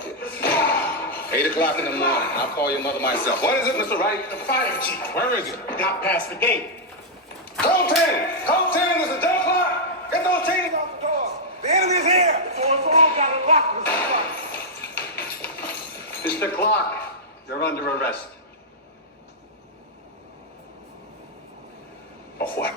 help you? 8 o'clock in the morning. I'll call your mother myself. What is it, Mr. Wright? The fire chief. Where is it? Got past the gate. Code 10! Code 10, there's a door clock! Get those chains off the door! The enemy's here! The door's all got it locked, Mr. Clark. Mr. Clark, you're under arrest. Of what?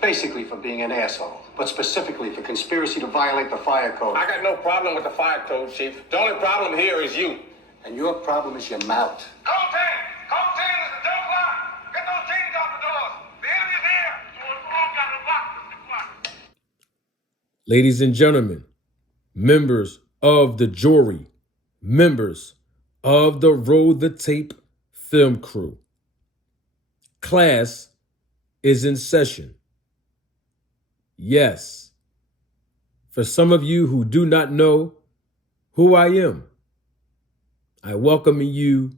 Basically for being an asshole, but specifically for conspiracy to violate the fire code. I got no problem with the fire code, Chief. The only problem here is you. And your problem is your mouth. Code 10! Code 10, there's a door clock! Get those chains off the doors! The enemy's here! The door's all got it locked, Mr. Clark. Ladies and gentlemen, members of the jury, members of the Roll the Tape film crew, class is in session. Yes, for some of you who do not know who I am, I welcome you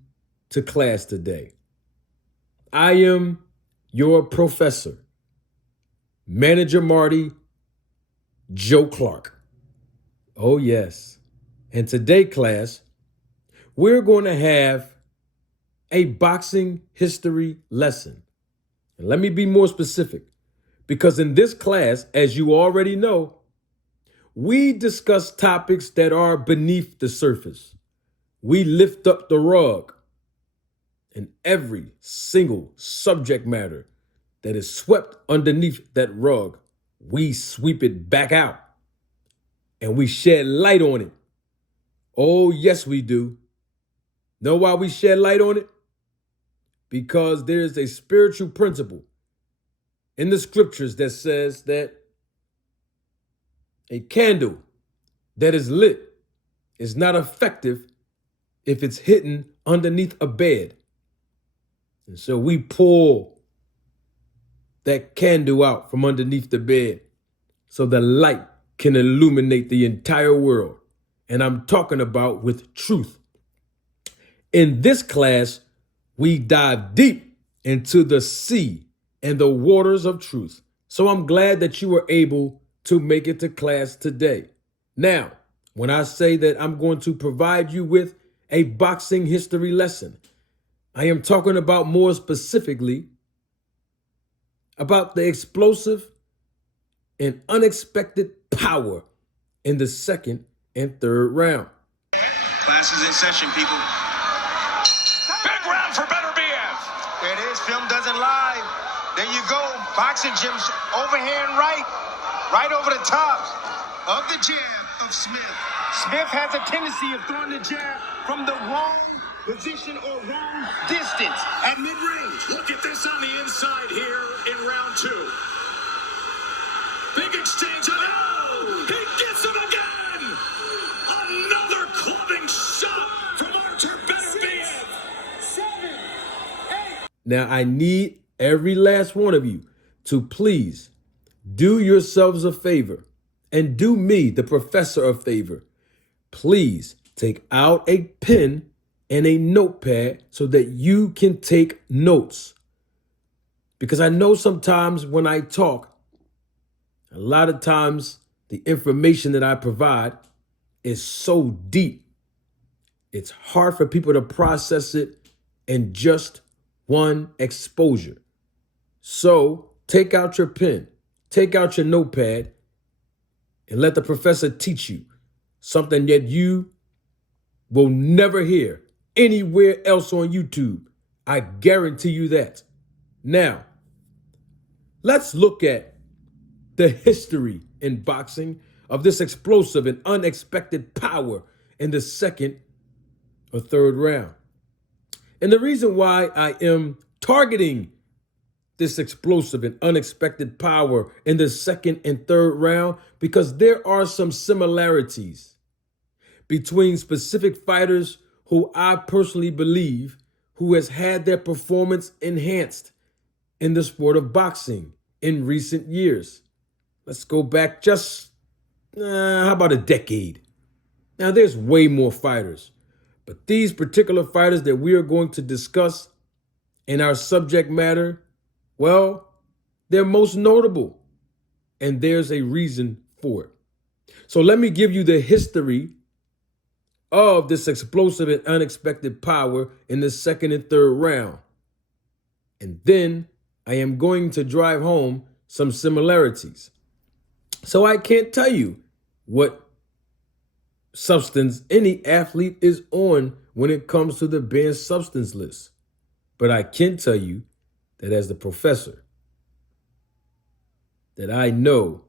to class today. I am your professor, Manager Marty Joe Clark. Oh, yes. And today, class, we're going to have a boxing history lesson. And let me be more specific, because in this class, as you already know, we discuss topics that are beneath the surface. We lift up the rug, and every single subject matter that is swept underneath that rug, we sweep it back out and we shed light on it. Oh, yes, we do. Know why we shed light on it? Because there's a spiritual principle in the scriptures that says that a candle that is lit is not effective if it's hidden underneath a bed. And so we pull that candle out from underneath the bed so the light can illuminate the entire world. And I'm talking about with truth. In this class, we dive deep into the sea and the waters of truth. So I'm glad that you were able to make it to class today. Now, when I say that I'm going to provide you with a boxing history lesson, I am talking about more specifically about the explosive and unexpected power in the second and third round. Class is in session, people. Big round for better BF. There it is. Film doesn't lie. There you go. Boxing gyms, overhand right over the top of the jab of Smith. Smith has a tendency of throwing the jab from the wrong position or wrong distance at mid-range. Look at this on the inside here in round two. Big exchange. Oh, he gets him again. Another clubbing shot from Archer Better BF. 7, 8. Now, I need every last one of you to please do yourselves a favor and do me, the professor, a favor. Please take out a pen and a notepad so that you can take notes. Because I know sometimes when I talk, a lot of times the information that I provide is so deep. It's hard for people to process it in just one exposure. So take out your pen, take out your notepad, and let the professor teach you something that you will never hear anywhere else on YouTube. I guarantee you that. Now, let's look at the history in boxing of this explosive and unexpected power in the second or third round. And the reason why I am targeting this explosive and unexpected power in the second and third round, because there are some similarities between specific fighters who I personally believe who has had their performance enhanced in the sport of boxing in recent years. Let's go back just, how about a decade? Now, there's way more fighters, but these particular fighters that we are going to discuss in our subject matter, well, they're most notable, and there's a reason for it. So let me give you the history of this explosive and unexpected power in the second and third round. And then I am going to drive home some similarities. So I can't tell you what substance any athlete is on when it comes to the banned substance list. But I can tell you that as the professor, that I know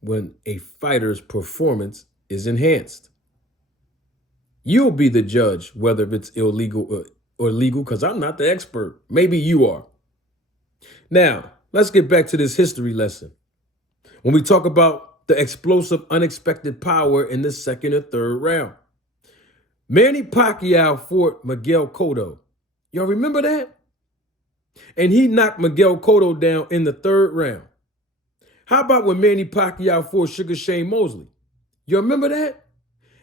when a fighter's performance is enhanced. You'll be the judge whether it's illegal or legal, because I'm not the expert. Maybe you are. Now, let's get back to this history lesson. When we talk about the explosive, unexpected power in the second or third round, Manny Pacquiao fought Miguel Cotto. Y'all remember that? And he knocked Miguel Cotto down in the third round. How about when Manny Pacquiao fought Sugar Shane Mosley? You remember that?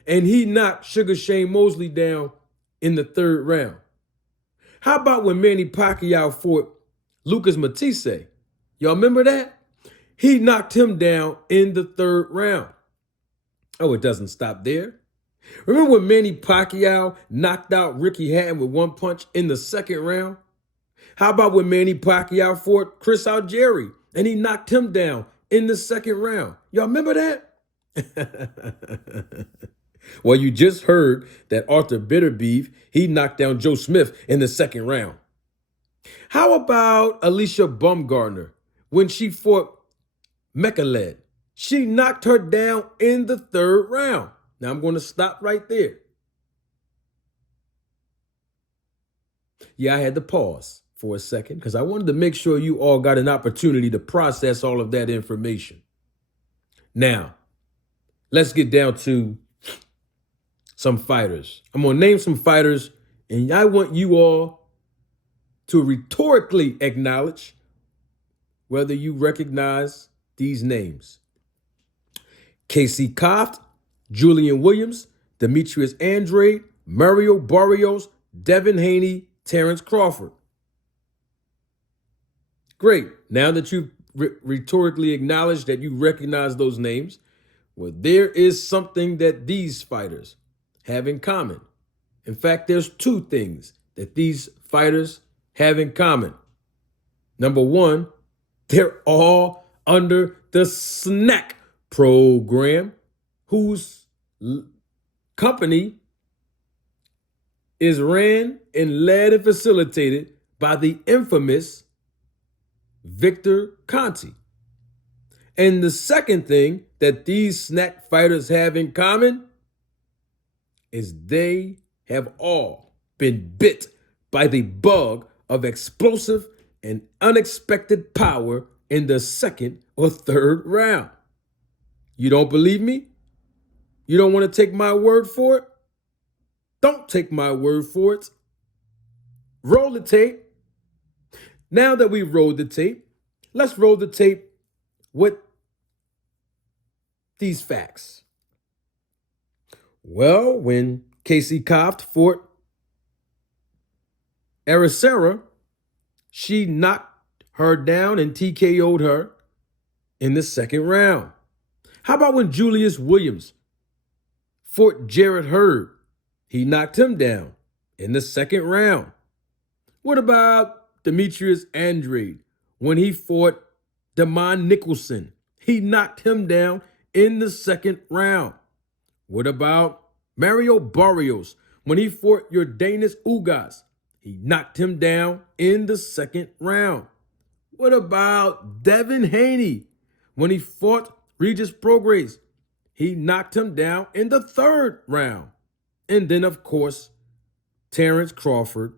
And he knocked Sugar Shane Mosley down in the third round. How about when Manny Pacquiao fought Lucas Matisse? Y'all remember that? He knocked him down in the third round. Oh, it doesn't stop there. Remember when Manny Pacquiao knocked out Ricky Hatton with one punch in the second round? How about when Manny Pacquiao fought Chris Algieri and he knocked him down in the second round? Y'all remember that? Well, you just heard that Arthur Bitterbeef, he knocked down Joe Smith in the second round. How about Alicia Baumgartner when she fought Mekhaled? She knocked her down in the third round. Now I'm going to stop right there. Yeah, I had to pause for a second because I wanted to make sure you all got an opportunity to process all of that information. Now, let's get down to some fighters. I'm going to name some fighters, and I want you all to rhetorically acknowledge whether you recognize these names. Casey Koft, Julian Williams, Demetrius Andrade, Mario Barrios, Devin Haney, Terrence Crawford. Great. Now that you've rhetorically acknowledged that you recognize those names, well, there is something that these fighters have in common. In fact, there's two things that these fighters have in common. Number one, they're all under the SNAC program, whose company is ran and led and facilitated by the infamous Victor Conte. And the second thing that these SNAC fighters have in common is they have all been bit by the bug of explosive and unexpected power in the second or third round. You don't believe me? You don't want to take my word for it? Don't take my word for it. Roll the tape. Now that we've rolled the tape, let's roll the tape with these facts. Well, when Casey Koft fought Aracera, she knocked her down and TKO'd her in the second round. How about when Julius Williams fought Jarrett Hurd? He knocked him down in the second round. What about Demetrius Andrade when he fought Damon Nicholson? He knocked him down in the second round. What about Mario Barrios when he fought Yordenis Ugas? He knocked him down in the second round. What about Devin Haney when he fought Regis Prograis? He knocked him down in the third round. And then, of course, Terrence Crawford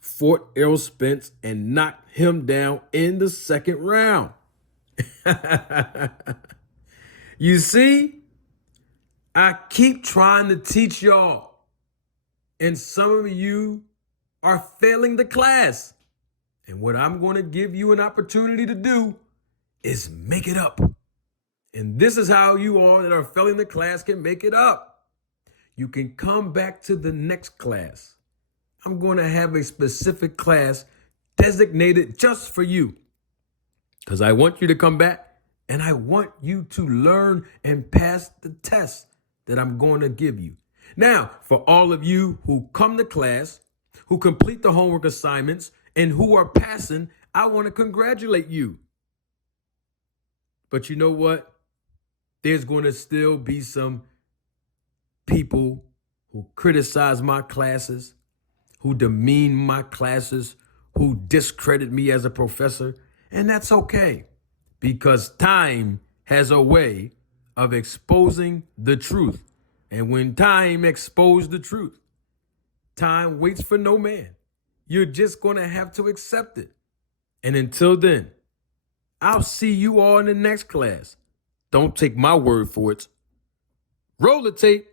fought Errol Spence and knocked him down in the second round. You see, I keep trying to teach y'all, and some of you are failing the class. And what I'm going to give you an opportunity to do is make it up. And this is how you all that are failing the class can make it up. You can come back to the next class. I'm going to have a specific class designated just for you, because I want you to come back and I want you to learn and pass the test that I'm going to give you. Now, for all of you who come to class, who complete the homework assignments, and who are passing, I want to congratulate you. But you know what? There's going to still be some people who criticize my classes, who demean my classes, who discredit me as a professor. And that's okay, because time has a way of exposing the truth. And when time exposes the truth, time waits for no man. You're just going to have to accept it. And until then, I'll see you all in the next class. Don't take my word for it. Roll the tape.